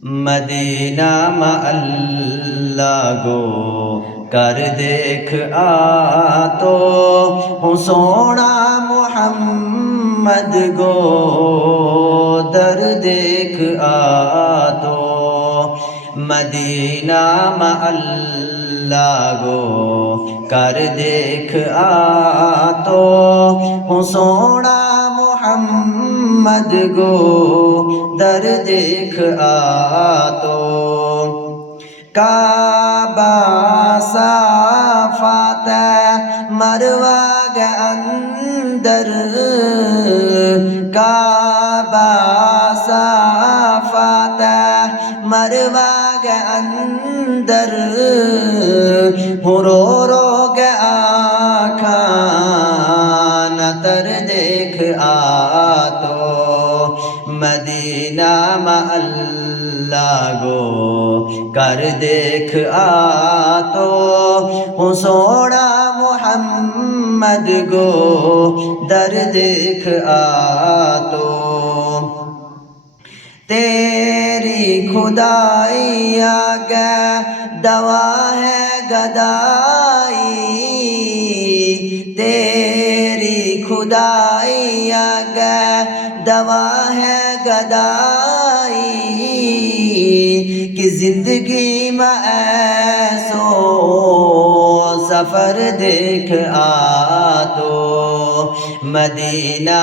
مدینہ اللہ گو کر دیکھ تو ہوں سونا محمد گو در دیکھ تو مدینہ اللہ گو کر دیکھ تو ہوں سونا محمد گو در دیکھ تو کعبہ صفات مروہ کے اندر کعبہ صفات مروہ کے اندر رو رو کے آنکھاں نتر دیکھ تو مدینہ اللہ گو کر دیکھ تو ہوں سونا محمد گو در دیکھ تو تیری خدائی آگے دوا ہے گدائی تیری خدائی آگے دوا ہے گدائی کہ زندگی میں ایسو سفر دیکھ تو مدینہ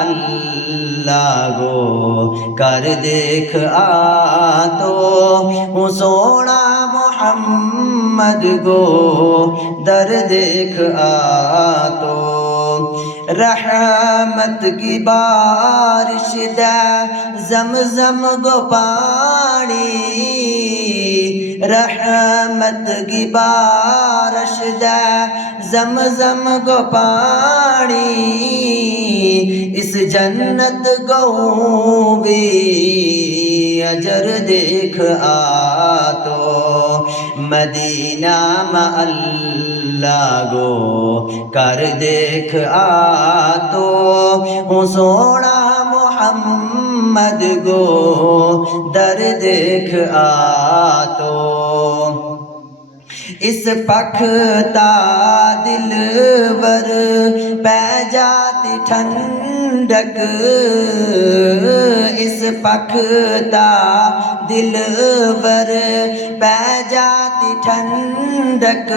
اللہ گو کر دیکھ تو ہوں سونا محمد گو در دیکھ تو رحمت کی بارش دے زمزم گو پانی رحمت کی بارش دے زمزم گو پانی اس جنت گو بھی اجر دیکھ تو مدینہ اللہ گو کر دیکھ تو ہوں سونا محمد گو در دیکھ تو اس پکھتا دلور پہ جاتی ٹھنڈک اس پکھتا دلور پہ جاتی ٹھنڈک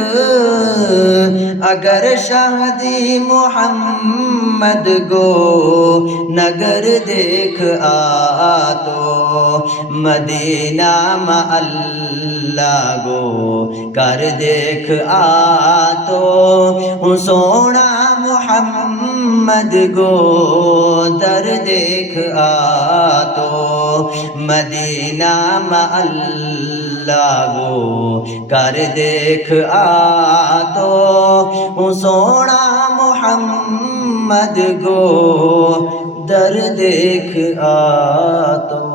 اگر شہدی محمد گو نگر دیکھ تو مدینہ اللہ گو کر دیکھ تو ہوں سونا محمد گو در دیکھ تو مدینہ اللہ گو کر دیکھ تو ہوں سونا محمد گو در دیکھ تو